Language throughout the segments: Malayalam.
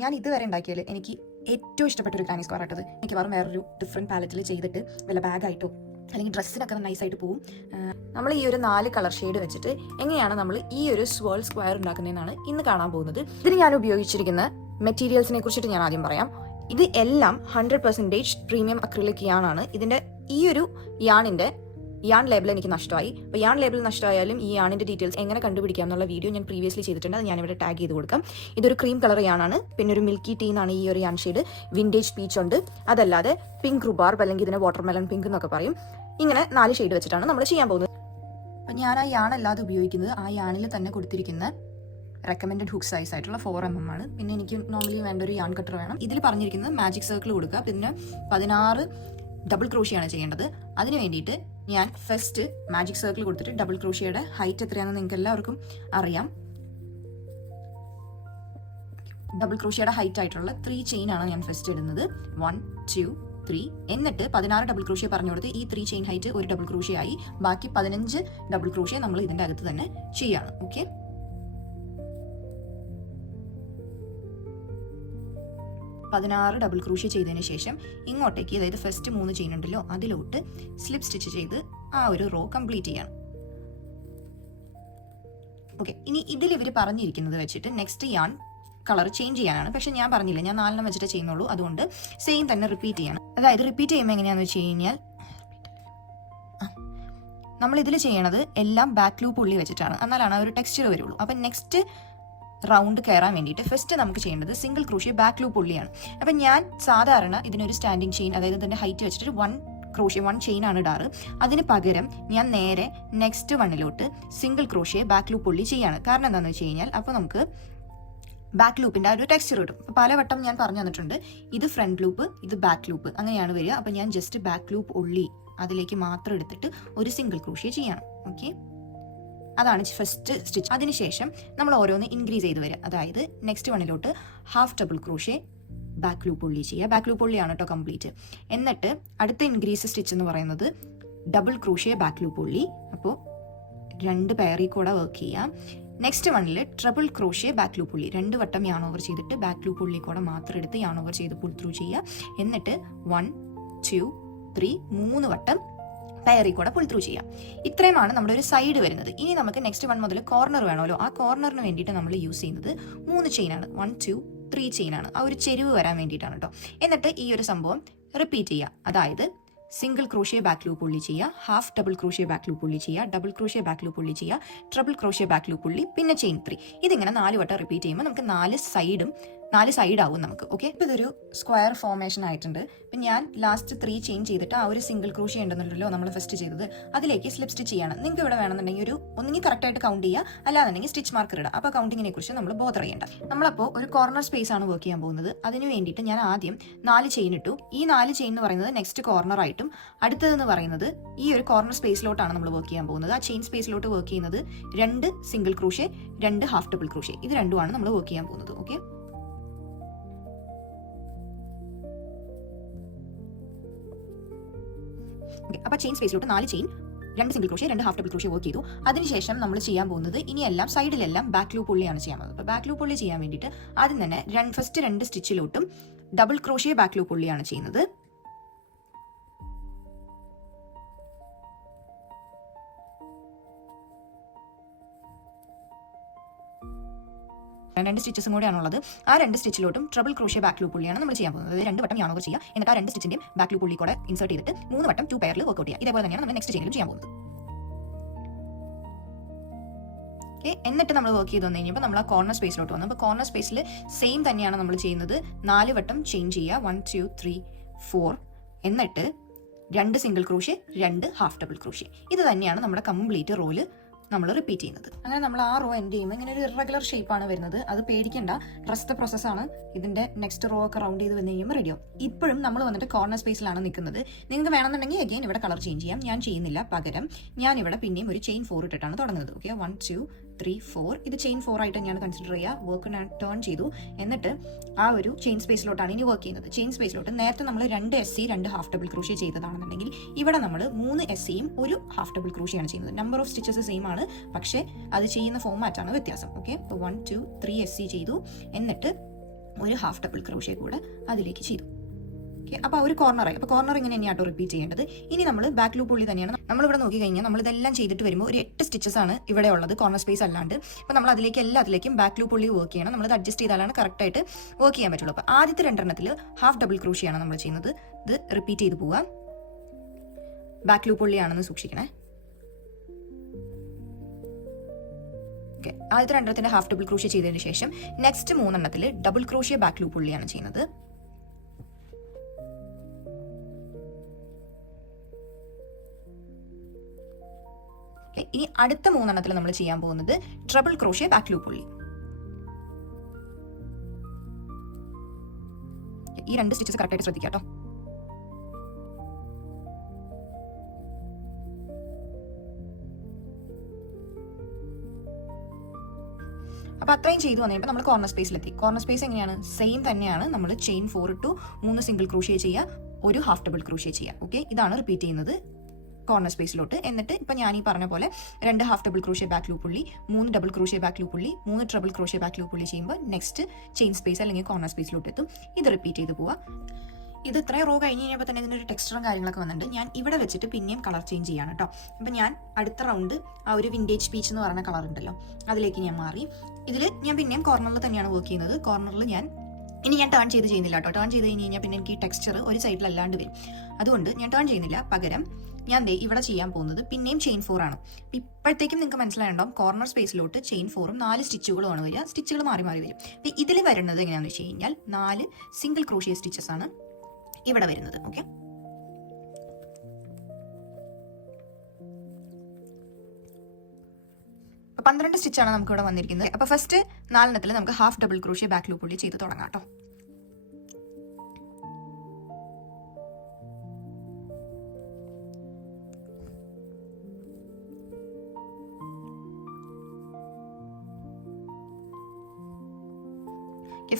ഞാൻ ഇതുവരെ ഉണ്ടാക്കിയാൽ എനിക്ക് ഏറ്റവും ഇഷ്ടപ്പെട്ട ഒരു ഗ്രാനി സ്ക്വയർ ആയിട്ടത്. മിക്കവാറും വേറൊരു ഡിഫറെൻറ്റ് പാലറ്റിൽ ചെയ്തിട്ട് വല്ല ബാഗായിട്ടോ അല്ലെങ്കിൽ ഡ്രസ്സിനൊക്കെ നൈസായിട്ട് പോവും. നമ്മൾ ഈ ഒരു 4 കളർ ഷെയ്ഡ് വെച്ചിട്ട് എങ്ങനെയാണ് നമ്മൾ ഈ ഒരു സ്വേൾ സ്ക്വയർ ഉണ്ടാക്കുന്നതെന്നാണ് ഇന്ന് കാണാൻ പോകുന്നത്. ഇതിന് ഞാൻ ഉപയോഗിച്ചിരിക്കുന്ന മെറ്റീരിയൽസിനെ കുറിച്ചിട്ട് ഞാൻ ആദ്യം പറയാം. ഇത് എല്ലാം 100% പ്രീമിയം അക്രിലിക് യാണാണ്. ഇതിൻ്റെ ഈ ഒരു യാൺ ലേബിൾ എനിക്ക് നഷ്ടമായി. അപ്പോൾ യാൺ ലേബിൾ നഷ്ടമായാലും ഈ യാണിൻ്റെ ഡീറ്റെയിൽസ് എങ്ങനെ കണ്ടുപിടിക്കാം എന്നുള്ള വീഡിയോ ഞാൻ പ്രീവിയസ്ലി ചെയ്തിട്ടുണ്ട്. അത് ഞാനിവിടെ ടാഗ് ചെയ്ത് കൊടുക്കാം. ഇതൊരു ക്രീം കളർ യാണാണ്. പിന്നെ ഒരു മിൽക്കി ടീ എന്നാണ് ഈ ഒരു യാൺ ഷെയ്ഡ്. വിൻറ്റേജ് പീച്ച് ഉണ്ട്. അതല്ലാതെ പിങ്ക് റുബാർബ് അല്ലെങ്കിൽ ഇതിനെ വാട്ടർമെലൺ പിങ്ക് എന്നൊക്കെ പറയും. ഇങ്ങനെ 4 ഷെയ്ഡ് വെച്ചിട്ടാണ് നമ്മൾ ചെയ്യാൻ പോകുന്നത്. അപ്പം ഞാൻ ആ യാൺ അല്ലാതെ ഉപയോഗിക്കുന്നത് ആ യാണിൽ തന്നെ കൊടുത്തിരിക്കുന്ന റെക്കമെൻഡഡ് ഹുക്ക് സൈസ് ആയിട്ടുള്ള 4mm ആണ്. പിന്നെ എനിക്ക് നോർമലി വേണ്ട ഒരു യാൺ കട്ടർ വേണം. ഇതിൽ പറഞ്ഞിരിക്കുന്നത് മാജിക് സർക്കിൾ കൊടുക്കുക. പിന്നെ 16 ഡബിൾ ക്രോഷിയാണ് ചെയ്യേണ്ടത്. അതിന് വേണ്ടിയിട്ട് ഞാൻ ഫസ്റ്റ് മാജിക് സർക്കിൾ കൊടുത്തിട്ട് ഡബിൾ ക്രോഷിയുടെ ഹൈറ്റ് എത്രയാണെന്ന് നിങ്ങൾക്ക് എല്ലാവർക്കും അറിയാം. ഡബിൾ ക്രോഷിയുടെ ഹൈറ്റ് ആയിട്ടുള്ള 3 ചെയിൻ ആണ് ഞാൻ ഫസ്റ്റ് ഇടുന്നത്. 1 2 3. എന്നിട്ട് 16 ഡബിൾ ക്രോഷിയ പറഞ്ഞു കൊടുത്ത് ഈ 3 ചെയിൻ ഹൈറ്റ് ഒരു ഡബിൾ ക്രോഷിയ ആയി. ബാക്കി 15 ഡബിൾ ക്രോഷിയ നമ്മൾ ഇതിന്റെ അകത്ത് തന്നെ ചെയ്യാണ്. ഓക്കെ, 16 ഡബിൾ ക്രോഷിയ ചെയ്തതിന് ശേഷം ഇങ്ങോട്ടേക്ക്, അതായത് ഫസ്റ്റ് 3 ചെയിൻ ഉണ്ടല്ലോ അതിലോട്ട് സ്ലിപ്പ് സ്റ്റിച്ച് ചെയ്ത് ആ ഒരു റോ കംപ്ലീറ്റ് ചെയ്യണം. ഓക്കെ, ഇനി ഇതിൽ ഇവർ പറഞ്ഞിരിക്കുന്നത് വെച്ചിട്ട് നെക്സ്റ്റ് യാൺ കളർ ചേഞ്ച് ചെയ്യാനാണ്. പക്ഷെ ഞാൻ പറഞ്ഞില്ല, ഞാൻ 4 വെച്ചിട്ട് ചെയ്യുന്നുള്ളൂ. അതുകൊണ്ട് സെയിം തന്നെ റിപ്പീറ്റ് ചെയ്യണം. അതായത് റിപ്പീറ്റ് ചെയ്യുമ്പോൾ എങ്ങനെയാണെന്ന് വെച്ച് കഴിഞ്ഞാൽ നമ്മൾ ഇതിൽ ചെയ്യണത് എല്ലാം ബാക്ക് ലൂപ്പ് ഉള്ളി വെച്ചിട്ടാണ്. എന്നാലാണ് ആ ഒരു ടെക്സ്ചർ വരുള്ളൂ. അപ്പം നെക്സ്റ്റ് റൗണ്ട് കയറാൻ വേണ്ടിയിട്ട് ഫസ്റ്റ് നമുക്ക് ചെയ്യേണ്ടത് സിംഗിൾ ക്രോഷ്യ ബാക്ക് ലൂപ്പ് ഉള്ളിയാണ്. അപ്പം ഞാൻ സാധാരണ ഇതിനൊരു സ്റ്റാൻഡിങ് ചെയിൻ, അതായത് ഇതിന്റെ ഹൈറ്റ് വെച്ചിട്ട് 1 ചെയിൻ ആണ് ഇടാറ്. അതിന് പകരം ഞാൻ നേരെ നെക്സ്റ്റ് വണ്ണിലോട്ട് single crochet back loop only ചെയ്യാണ്. കാരണം എന്താണെന്ന് വെച്ച് കഴിഞ്ഞാൽ അപ്പോൾ നമുക്ക് ബാക്ക് ലൂപ്പിന്റെ ആ ഒരു ടെക്സ്ചർ കിട്ടും. പലവട്ടം ഞാൻ പറഞ്ഞു തന്നിട്ടുണ്ട്, ഇത് ഫ്രണ്ട് ലൂപ്പ്, ഇത് ബാക്ക് ലൂപ്പ്, അങ്ങനെയാണ് വരിക. അപ്പം ഞാൻ ജസ്റ്റ് ബാക്ക് ലൂപ്പ് ഉള്ളി അതിലേക്ക് മാത്രം എടുത്തിട്ട് ഒരു സിംഗിൾ ക്രോഷ്യ ചെയ്യണം. ഓക്കെ, അതാണ് ഫസ്റ്റ് സ്റ്റിച്ച്. അതിനുശേഷം നമ്മൾ ഓരോന്ന് ഇൻക്രീസ് ചെയ്ത് വരിക. അതായത് നെക്സ്റ്റ് വണ്ണിലോട്ട് half double crochet back loop only ചെയ്യുക. ബാക്ക് ലൂപ്പ് ഉള്ളിയാണ് കേട്ടോ കംപ്ലീറ്റ്. എന്നിട്ട് അടുത്ത ഇൻക്രീസ് സ്റ്റിച്ച് എന്ന് പറയുന്നത് ഡബിൾ ക്രോഷ്യ ബാക്ക് ലൂപ്പ് ഉള്ളി. അപ്പോൾ 2 പെയറിൽ കൂടെ വർക്ക് ചെയ്യാം. നെക്സ്റ്റ് വണ്ണിൽ ട്രിപ്പിൾ ക്രോഷ്യ ബാക്ക് ലൂപ്പ് ഉള്ളി 2 വട്ടം യാൺ ഓവർ ചെയ്തിട്ട് ബാക്ക് ലൂപ്പ് ഉള്ളി കൂടെ മാത്രം എടുത്ത് യാൺ ഓവർ ചെയ്ത് പുൾ ത്രൂ ചെയ്യുക. എന്നിട്ട് 1 2 3 3 വട്ടം പെയറിൽ കൂടെ പുൾ ത്രൂ ചെയ്യാം. ഇത്രയുമാണ് നമ്മുടെ ഒരു സൈഡ് വരുന്നത്. ഇനി നമുക്ക് നെക്സ്റ്റ് 1 മുതൽ കോർണർ വേണമല്ലോ. ആ കോർണറിന് വേണ്ടിയിട്ട് നമ്മൾ യൂസ് ചെയ്യുന്നത് 3 ചെയിനാണ്. 1 2 3 ചെയിനാണ്. ആ ഒരു ചെരിവ് വരാൻ വേണ്ടിയിട്ടാണ് കേട്ടോ. എന്നിട്ട് ഈ ഒരു സംഭവം റിപ്പീറ്റ് ചെയ്യുക. അതായത് single crochet back loop only ചെയ്യുക, half double crochet back loop only ചെയ്യുക, double crochet back loop only ചെയ്യുക, ട്രിപ്പിൾ ക്രോഷ്യ ബാക്ക് ലൂപ്പ് ഉള്ളി, പിന്നെ ചെയിൻ 3. ഇതിങ്ങനെ 4 വട്ടം റിപ്പീറ്റ് ചെയ്യുമ്പോൾ നമുക്ക് 4 സൈഡ് ആവും നമുക്ക്. ഓക്കെ, ഇപ്പം ഇതൊരു സ്ക്വയർ ഫോർമേഷൻ ആയിട്ടുണ്ട്. ഇപ്പം ഞാൻ ലാസ്റ്റ് 3 ചെയിൻ ചെയ്തിട്ട് ആ ഒരു സിംഗിൾ ക്രോഷ്യ ഉണ്ടെന്നുണ്ടല്ലോ നമ്മൾ ഫസ്റ്റ് ചെയ്തത്, അതിലേക്ക് സ്ലിപ്പ് സ്റ്റിച്ച് ചെയ്യണം. നിങ്ങൾക്ക് ഇവിടെ വേണമെന്നുണ്ടെങ്കിൽ ഒരു ഒന്നെങ്കിൽ കറക്റ്റായിട്ട് കൗണ്ട് ചെയ്യുക, അല്ലാന്നുണ്ടെങ്കിൽ സ്റ്റിച്ച് മാർക്കർ ഇടുക. അപ്പോൾ കൗണ്ടിങ്ങിനെ കുറിച്ച് നമ്മൾ ബോധർ ചെയ്യേണ്ട. നമ്മളപ്പോൾ ഒരു കോർണർ സ്പേസ് ആണ് വർക്ക് ചെയ്യാൻ പോകുന്നത്. അതിന് വേണ്ടിയിട്ട് ഞാൻ ആദ്യം 4 ചെയിൻ ഇട്ടു. ഈ 4 ചെയിൻ എന്ന് പറയുന്നത് നെക്സ്റ്റ് കോർണർ ആയിട്ടും അടുത്തതെന്ന് പറയുന്നത് ഈ ഒരു കോർണർ സ്പേസിലോട്ടാണ് നമ്മൾ വർക്ക് ചെയ്യാൻ പോകുന്നത്. ആ ചെയിൻ സ്പേസിലോട്ട് വർക്ക് ചെയ്യുന്നത് 2 single crochet, 2 half double crochet, ഇത് രണ്ടുമാണ് നമ്മൾ വർക്ക് ചെയ്യാൻ പോകുന്നത്. ഓക്കെ, അപ്പൊ ചെയിൻ സ്പേസിലോട്ട് 4 chain, 2 single crochet, 2 half double crochet work ചെയ്തു. അതിനുശേഷം നമ്മൾ ചെയ്യാൻ പോകുന്നത് ഇനിയെല്ലാം സൈഡിലെല്ലാം ബാക്ക് ലൂപ്പ് ഉള്ളിയാണ് ചെയ്യാൻ പോകുന്നത്. അപ്പോൾ ബാക്ക് ലൂപ്പ് ഉള്ളി ചെയ്യാൻ വേണ്ടിയിട്ട് ആദ്യം തന്നെ ഫസ്റ്റ് 2 സ്റ്റിച്ചിലോട്ടും ഡബിൾ ക്രോഷ്യ ബാക്ക് ലൂപ്പ് ഉള്ളിയാണ് ചെയ്യുന്നത്. രണ്ട് സ്റ്റിച്ചസും കൂടെയാണുള്ളത്. ആ 2 സ്റ്റിച്ചിലോട്ടും ട്രിപ്പിൾ ക്രോഷ്യ ബാക്ക് ലൂപ്പ് ഉള്ളിയാണ് നമ്മൾ ചെയ്യാൻ പോകുന്നത്. അതായത് 2 വട്ടം യാൺ ഓവർ ചെയ്യുക. എന്നിട്ട് ആ 2 സ്റ്റിച്ചിന്റെ ബാക്ക് ലൂപ്പ് ഉള്ളി കൂടെ ഇൻസേർട്ട് ചെയ്തിട്ട് 3 വട്ടം 2 പെയറിൽ വർക്ക്ഔട്ട് ചെയ്യുക. ഇതേപോലെ തന്നെയാണ് നമ്മൾ നെക്സ്റ്റ് ചെയിനിലും ചെയ്യാൻ പോകുന്നത്. ഓക്കെ, എന്നിട്ട് നമ്മൾ വർക്ക് ചെയ്ത് വന്നു കഴിഞ്ഞപ്പോൾ നമ്മൾ ആ കോർണർ സ്പേസിലോട്ട് വന്നു. അപ്പോൾ കോർണർ സ്പേസിൽ സെയിം തന്നെയാണ് നമ്മൾ ചെയ്യുന്നത്. 4 വട്ടം ചെയിൻ ചെയ്യുക. 1 2 3 4. എന്നിട്ട് 2 single crochet, 2 half double crochet. ഇത് തന്നെയാണ് നമ്മുടെ കംപ്ലീറ്റ് റോല് നമ്മൾ റിപ്പീറ്റ് ചെയ്യുന്നത്. അങ്ങനെ നമ്മൾ ആ റോ എൻഡ് ചെയ്യുമ്പോൾ ഇങ്ങനെ ഒരു ഇറഗുലർ ഷേപ്പാണ് വരുന്നത്. അത് പേടിക്കേണ്ട, ട്രസ്റ്റ് ദ പ്രോസസ്സാണ്. ഇതിന്റെ നെക്സ്റ്റ് റോ ഒക്കെ റൗണ്ട് ചെയ്ത് വന്നു കഴിയുമ്പോൾ റെഡിയാവും. ഇപ്പോഴും നമ്മൾ വന്നിട്ട് കോർണർ സ്പേസിലാണ് നിൽക്കുന്നത്. നിങ്ങൾക്ക് വേണമെന്നുണ്ടെങ്കിൽ അഗൈൻ ഇവിടെ കളർ ചേഞ്ച് ചെയ്യാം. ഞാൻ ചെയ്യുന്നില്ല. പകരം ഞാൻ ഇവിടെ പിന്നെയും ഒരു ചെയിൻ 4 ഇട്ടിട്ടാണ് തുടങ്ങുന്നത്. ഓക്കെ, 1 2 3 4. ഇത് ചെയിൻ 4 ആയിട്ട് തന്നെയാണ് കൺസിഡർ ചെയ്യുക. വർക്ക് ഞാൻ ടേൺ ചെയ്തു. എന്നിട്ട് ആ ഒരു ചെയിൻ സ്പേസിലോട്ടാണ് ഇനി വർക്ക് ചെയ്യുന്നത്. ചെയിൻ സ്പേസിലോട്ട് നേരത്തെ നമ്മൾ 2 SC 2 ഹാഫ് ഡബിൾ ക്രോഷ്യ ചെയ്തതാണെന്നുണ്ടെങ്കിൽ ഇവിടെ നമ്മൾ 3 SCയും 1 ഹാഫ് ഡബിൾ ക്രോഷ്യയാണ് ചെയ്യുന്നത്. നമ്പർ ഓഫ് സ്റ്റിച്ചസ് സെയിം ആണ്, പക്ഷേ അത് ചെയ്യുന്ന ഫോമാറ്റാണ് വ്യത്യാസം. ഓക്കെ, അപ്പോൾ 1 2 3 SC ചെയ്തു. എന്നിട്ട് ഒരു ഹാഫ് ഡബിൾ ക്രോഷ്യ കൂടെ അതിലേക്ക് ചെയ്തു. ഓക്കെ, അപ്പോൾ ഒരു കോർണറായി. അപ്പോൾ കോർണർ ഇങ്ങനെ തന്നെയാട്ടോ റിപ്പീറ്റ് ചെയ്യേണ്ടത്. ഇനി നമ്മൾ ബാക്ക് ലൂപ്പ് പുള്ളി തന്നെയാണ്. നമ്മളിവിടെ നോക്കി കഴിഞ്ഞാൽ നമ്മൾ ഇതെല്ലാം ചെയ്തിട്ട് വരുമ്പോൾ ഒരു 8 സ്റ്റിച്ചസ് ആണ് ഇവിടെ ഉള്ളത്, കോർണർ സ്പേസ് അല്ലാണ്ട്. അപ്പോൾ നമ്മൾ എല്ലാത്തിലേക്കും ബാക്ക് ലൂപ്പ് പുള്ളി വർക്ക് ചെയ്യണം. നമ്മളത് അഡ്ജസ്റ്റ് ചെയ്താലാണ് കറക്റ്റായിട്ട് വർക്ക് ചെയ്യാൻ പറ്റുള്ളൂ. അപ്പോൾ ആദ്യത്തെ 2 ഹാഫ് ഡബിൾ ക്രോഷ്യാണ് നമ്മൾ ചെയ്യുന്നത്. ഇത് റിപ്പീറ്റ് ചെയ്ത് പോവാം. ബാക്ക് ലൂപ്പ് പുള്ളിയാണെന്ന് സൂക്ഷിക്കണേ. ഓക്കെ, ആദ്യത്തെ 2 ഹാഫ് ഡബിൾ ക്രോഷ്യ ചെയ്തതിന് ശേഷം next 3 double crochet back loop പുള്ളിയാണ് ചെയ്യുന്നത്. ഇനി അടുത്ത 3 നമ്മൾ ചെയ്യാൻ പോകുന്നത് ട്രബിൾ ക്രോഷ്യ ബാക്ക് ലൂപ്പ് പുള്ളി. ഈ 2 സ്റ്റിച്ചസ് കറക്റ്റായിട്ട് ശ്രദ്ധിക്കാം കേട്ടോ. അപ്പോൾ അത്രയും ചെയ്തു വന്നപ്പോൾ നമ്മൾ കോർണർ സ്പേസിലെത്തി. കോർണർ സ്പേസ് എങ്ങനെയാണ്? സെയിം തന്നെയാണ്. നമ്മൾ ചെയിൻ 4 ഇട്ടു, 3 സിംഗിൾ ക്രോഷ്യ ചെയ്യുക, ഒരു ഹാഫ് ഡബിൾ ക്രോഷ്യ ചെയ്യുക. ഓക്കെ, ഇതാണ് റിപ്പീറ്റ് ചെയ്യുന്നത് കോർണർ സ്പേസിലോട്ട്. എന്നിട്ട് ഇപ്പം ഞാൻ ഈ പറഞ്ഞ പോലെ 2 half double crochet back loop പുള്ളി, 3 ഡബിൾ ക്രോഷ്യ ബാക്ക് ലൂപ്പ് പുള്ളി, 3 ട്രബിൾ ക്രോഷ്യ ബാക്ക് ലൂപ്പ് പുള്ളി ചെയ്യുമ്പോൾ നെക്സ്റ്റ് ചെയിൻ സ്പേസ് അല്ലെങ്കിൽ കോർണർ സ്പേസിലോട്ട് എത്തും. ഇത് റിപ്പീറ്റ് ചെയ്ത് പോവാം. ഇത് ഇത്രയും റോ കഴിഞ്ഞ് കഴിഞ്ഞപ്പോൾ തന്നെ ഇതിനൊരു ടെക്സ്ചറും കാര്യങ്ങളൊക്കെ വന്നിട്ടുണ്ട്. ഞാൻ ഇവിടെ വെച്ചിട്ട് പിന്നെയും കളർ ചേഞ്ച് ചെയ്യാണ് കേട്ടോ. അപ്പം ഞാൻ അടുത്ത റൗണ്ട് ആ ഒരു വിൻറ്റേജ് പീച്ച് എന്ന് പറയുന്ന കളർ ഉണ്ടല്ലോ, അതിലേക്ക് ഞാൻ മാറി. ഇതിൽ ഞാൻ പിന്നെയും കോർണറിൽ തന്നെയാണ് വർക്ക് ചെയ്യുന്നത്. കോർണറിൽ ഞാൻ ടേൺ ചെയ്ത് ചെയ്യുന്നില്ല കേട്ടോ. ടേൺ ചെയ്ത് കഴിഞ്ഞ് കഴിഞ്ഞാൽ പിന്നെ എനിക്ക് ടെക്സ്ചർ ഒരു സൈഡിൽ അല്ലാണ്ട് വരും. അതുകൊണ്ട് ഞാൻ ടേൺ ചെയ്യുന്നില്ല. പകരം ഞാൻ ഇവിടെ ചെയ്യാൻ പോകുന്നത് പിന്നെയും ചെയിൻ 4 ആണ്. ഇപ്പോഴത്തേക്കും നിങ്ങൾക്ക് മനസ്സിലായിട്ടുണ്ടാവും കോർണർ സ്പേസിലോട്ട് ചെയിൻ 4ഉം 4 സ്റ്റിച്ചുകളുമാണ് വരിക. സ്റ്റിച്ചുകൾ മാറി മാറി വരും. അപ്പം ഇതിൽ വരുന്നത് എങ്ങനെയാണെന്ന് വെച്ച് കഴിഞ്ഞാൽ 4 സിംഗിൾ ക്രോഷ്യ സ്റ്റിച്ചസ് ആണ് ഇവിടെ വരുന്നത്. ഓക്കെ, അപ്പോൾ 12 സ്റ്റിച്ചാണ് നമുക്ക് ഇവിടെ വന്നിരിക്കുന്നത്. അപ്പോൾ ഫസ്റ്റ് 4 നമുക്ക് half double crochet back loop പുള്ളി ചെയ്ത് തുടങ്ങാം കേട്ടോ.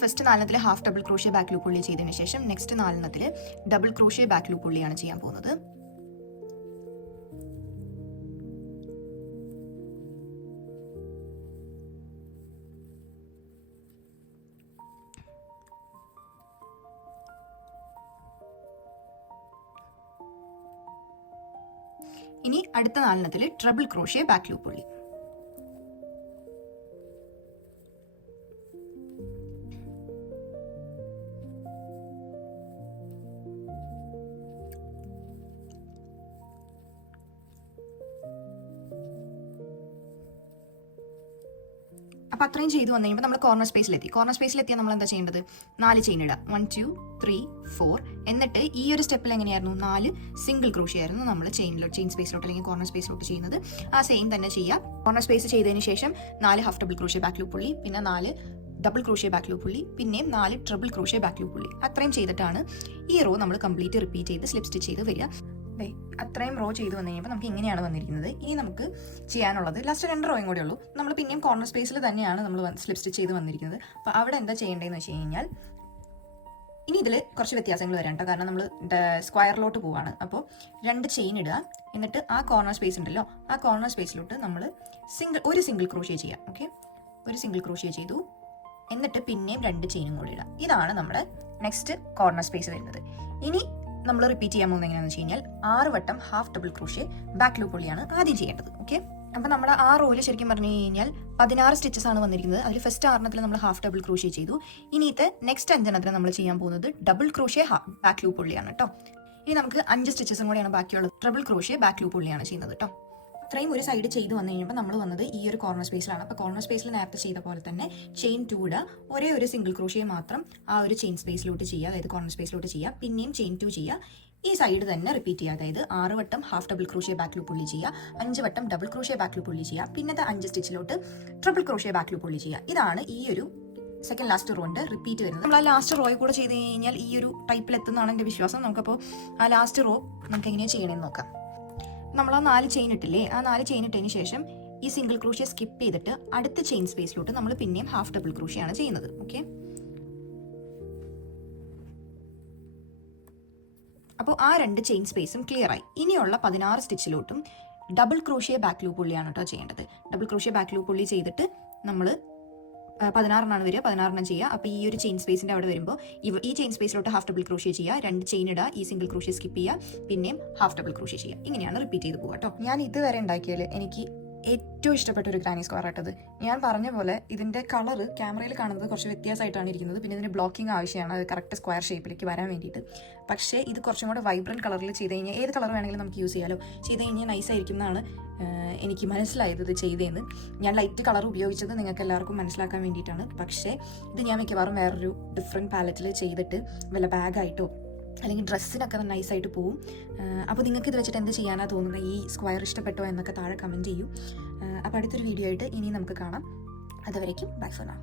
First 4 half double crochet back loop പുള്ളി ചെയ്തതിന് ശേഷം next 4 double crochet back loop പുള്ളിയാണ് ചെയ്യാൻ പോകുന്നത്. ഇനി അടുത്ത 4 ട്രബിൾ ക്രോഷ്യ ബാക്ക് ലൂപ്പ് പുള്ളി. അപ്പോൾ അത്രയും ചെയ്തു വന്നു കഴിയുമ്പോൾ നമ്മൾ കോർണർ സ്പേസിലെത്തി. കോർണർ സ്പേസിലെത്തിയാൽ നമ്മൾ എന്താ ചെയ്യേണ്ടത്? 4 ചെയിൻ ഇടുക. 1 2 3 4. എന്നിട്ട് ഈ ഒരു സ്റ്റെപ്പിൽ എങ്ങനെയായിരുന്നു? 4 സിംഗിൾ ക്രോഷ്യ ആയിരുന്നു നമ്മൾ ചെയിൻ സ്പേസിലോട്ട് അല്ലെങ്കിൽ കോർണർ സ്പേസിലോട്ട് ചെയ്യുന്നത്. ആ സെയിം തന്നെ ചെയ്യുക. കോർണർ സ്പേസ് ചെയ്തതിന് ശേഷം 4 half double crochet back loop പുള്ളി, പിന്നെ 4 ഡബിൾ ക്രോഷ്യ ബാക്ക് ലൂപ്പ് പുള്ളി, പിന്നെയും 4 ട്രിപ്പിൾ ക്രോഷ്യ ബാക്ക് ലൂപ്പ് പുള്ളി. അത്രയും ചെയ്തിട്ടാണ് ഈ റോ നമ്മൾ കംപ്ലീറ്റ് റിപ്പീറ്റ് ചെയ്ത് സ്ലിപ്പ് സ്റ്റിച്ച് ചെയ്ത് വരിക. അത്രയും റോ ചെയ്ത് വന്നു കഴിയുമ്പോൾ നമുക്ക് ഇങ്ങനെയാണ് വന്നിരിക്കുന്നത്. ഇനി നമുക്ക് ചെയ്യാനുള്ളത് ലാസ്റ്റ് 2 റോയും കൂടെ ഉള്ളൂ. നമ്മൾ പിന്നെയും കോർണർ സ്പേസിൽ തന്നെയാണ് നമ്മൾ സ്ലിപ്പ് സ്റ്റിച്ച് ചെയ്ത് വന്നിരിക്കുന്നത്. അപ്പോൾ അവിടെ എന്താ ചെയ്യേണ്ടതെന്ന് വെച്ച് കഴിഞ്ഞാൽ ഇനി ഇതിൽ കുറച്ച് വ്യത്യാസങ്ങൾ വരാം കേട്ടോ. കാരണം നമ്മൾ സ്ക്വയറിലോട്ട് പോവാണ്. അപ്പോൾ 2 ചെയിൻ ഇടുക. എന്നിട്ട് ആ കോർണർ സ്പേസ് ഉണ്ടല്ലോ, ആ കോർണർ സ്പേസിലോട്ട് നമ്മൾ ഒരു സിംഗിൾ ക്രോഷ്യ ചെയ്യാം. ഓക്കെ, ഒരു സിംഗിൾ ക്രോഷ്യ ചെയ്തു. എന്നിട്ട് പിന്നെയും 2 ചെയിനും കൂടി ഇടാം. ഇതാണ് നമ്മുടെ നെക്സ്റ്റ് കോർണർ സ്പേസ് വരുന്നത്. ഇനി നമ്മൾ റിപ്പീറ്റ് ചെയ്യാൻ പോകുന്നത് എങ്ങനെയാണെന്ന് വെച്ച് കഴിഞ്ഞാൽ 6 വട്ടം half double crochet back loop പുള്ളിയാണ് ആദ്യം ചെയ്യേണ്ടത്. ഓക്കെ, അപ്പോൾ നമ്മുടെ ആ റോയിൽ ശരിക്കും പറഞ്ഞു കഴിഞ്ഞാൽ 16 സ്റ്റിച്ചസ് ആണ് വന്നിരിക്കുന്നത്. അതിൽ ഫസ്റ്റ് 6 നമ്മൾ ഹാഫ് ഡബിൾ ക്രോഷ്യ ചെയ്തു. ഇനിത്തെ നെക്സ്റ്റ് 5 നമ്മൾ ചെയ്യാൻ പോകുന്നത് ഡബിൾ ക്രോഷ്യ ബാക്ക് ലൂപ്പ് പുള്ളിയാണ് കേട്ടോ. ഇനി നമുക്ക് 5 സ്റ്റിച്ചസും കൂടെയാണ് ബാക്കിയുള്ളത്. ട്രിപ്പിൾ ക്രോഷ്യ ബാക്ക് ലൂപ്പ് പുള്ളിയാണ് ചെയ്യുന്നത് കേട്ടോ. ഇത്രയും ഒരു സൈഡ് ചെയ്ത് വന്നു കഴിയുമ്പോൾ നമ്മൾ വന്നത് ഈ ഒരു കോർണർ സ്പേസിലാണ്. അപ്പോൾ കോർണർ സ്പേസിൽ നേരത്തെ ചെയ്ത പോലെ തന്നെ ചെയിൻ 2 ഇടുക. ഒരേ ഒരു സിംഗിൾ ക്രോഷ്യ മാത്രം ആ ഒരു ചെയിൻ സ്പേസിലോട്ട് ചെയ്യുക, അതായത് കോർണർ സ്പേസിലോട്ട് ചെയ്യുക. പിന്നെയും ചെയിൻ 2 ചെയ്യുക. ഈ സൈഡ് തന്നെ റിപ്പീറ്റ് ചെയ്യുക. അതായത് 6 വട്ടം half double crochet back loop പുള്ളി ചെയ്യുക, 5 വട്ടം ഡബിൾ ക്രോഷ്യ ബാക്ക് ലൂപ്പ് പുള്ളി ചെയ്യുക, പിന്നത്തെ 5 സ്റ്റിച്ചിലോട്ട് ട്രിപ്പിൾ ക്രോഷ്യ ബാക്ക് ലൂപ്പ് പുള്ളി ചെയ്യുക. ഇതാണ് ഈ ഒരു സെക്കൻഡ് ലാസ്റ്റ് റോന്റെ റിപ്പീറ്റ് വരുന്നത്. നമ്മൾ ആ ലാസ്റ്റ് റോയിൽ കൂടെ ചെയ്ത് കഴിഞ്ഞാൽ ഈ ഒരു ടൈപ്പിൽ എത്തുന്നതാണ് എൻ്റെ വിശ്വാസം. നമുക്കപ്പോൾ ആ ലാസ്റ്റ് റോ നമുക്ക് എങ്ങനെയാണ് ചെയ്യണമെന്ന് നോക്കാം. നമ്മൾ ആ 4 ചെയിൻ ഇട്ടില്ലേ, ആ 4 ചെയിൻ ഇട്ടതിന് ശേഷം ഈ സിംഗിൾ ക്രോഷ്യ സ്കിപ്പ് ചെയ്തിട്ട് അടുത്ത ചെയിൻ സ്പേസിലോട്ട് നമ്മൾ പിന്നെയും ഹാഫ് ഡബിൾ ക്രോഷ്യ ആണ് ചെയ്യുന്നത്. ഓക്കെ, അപ്പോൾ ആ 2 ചെയിൻ സ്പേസും ക്ലിയർ ആയി. ഇനിയുള്ള 16 സ്റ്റിച്ചിലോട്ടും ഡബിൾ ക്രോഷ്യ ബാക്ക് ലൂപ്പ് പുള്ളിയാണ് കേട്ടോ ചെയ്യേണ്ടത്. ഡബിൾ ക്രോഷ്യ ബാക്ക് ലൂപ്പ് പുള്ളി ചെയ്തിട്ട് നമ്മൾ 16 വരിക, 16 ചെയ്യുക. അപ്പോൾ ഈ ഒരു ചെയിൻ സ്പേസിൻ്റെ അവിടെ വരുമ്പോൾ ഈ ചെയിൻ സ്പേസിലോട്ട് ഹാഫ് ഡബിൾ ക്രോഷ്യ ചെയ്യുക, 2 ചെയിൻ ഇടുക, ഈ സിംഗിൾ ക്രോഷ്യ സ്കിപ്പ് ചെയ്യുക, പിന്നെയും ഹാഫ് ഡബിൾ ക്രോഷ്യ ചെയ്യുക. ഇങ്ങനെയാണ് റിപ്പീറ്റ് ചെയ്ത് പോകുക കേട്ടോ. ഞാൻ ഇതുവരെ ഉണ്ടാക്കിയാൽ എനിക്ക് ഏറ്റവും ഇഷ്ടപ്പെട്ട ഒരു ഗ്രാനി സ്ക്വയർ ആട്ടത്. ഞാൻ പറഞ്ഞ പോലെ ഇതിൻ്റെ കളറ് ക്യാമറയിൽ കാണുന്നത് കുറച്ച് വ്യത്യാസമായിട്ടാണ് ഇരിക്കുന്നത്. പിന്നെ ഇതിന് ബ്ലോക്കിംഗ് ആവശ്യമാണ്, അത് കറക്റ്റ് സ്ക്വയർ ഷേപ്പിലേക്ക് വരാൻ വേണ്ടിയിട്ട്. പക്ഷേ ഇത് കുറച്ചും കൂടെ വൈബ്രൻറ്റ് കളറിൽ ചെയ്ത് കഴിഞ്ഞാൽ, ഏത് കളർ വേണമെങ്കിലും നമുക്ക് യൂസ് ചെയ്യാമല്ലോ, ചെയ്ത് കഴിഞ്ഞാൽ നൈസായിരിക്കും എന്നാണ് എനിക്ക് മനസ്സിലായത് ഇത് ചെയ്തതെന്ന്. ഞാൻ ലൈറ്റ് കളർ ഉപയോഗിച്ചത് നിങ്ങൾക്ക് എല്ലാവർക്കും മനസ്സിലാക്കാൻ വേണ്ടിയിട്ടാണ്. പക്ഷേ ഇത് ഞാൻ മിക്കവാറും വേറൊരു ഡിഫറെൻറ്റ് പാലറ്റിൽ ചെയ്തിട്ട് വല്ല ബാഗായിട്ടോ അല്ലെങ്കിൽ ഡ്രസ്സിനൊക്കെ നൈസായിട്ട് പോവും. അപ്പോൾ നിങ്ങൾക്ക് ഇത് വെച്ചിട്ട് എന്ത് ചെയ്യാനാണ് തോന്നുന്നത്, ഈ സ്ക്വയർ ഇഷ്ടപ്പെട്ടോ എന്നൊക്കെ താഴെ കമൻറ്റ് ചെയ്യൂ. അപ്പോൾ അടുത്തൊരു വീഡിയോ ആയിട്ട് ഇനി നമുക്ക് കാണാം. അതുവരേക്കും ബൈ ഫോർ നൗ.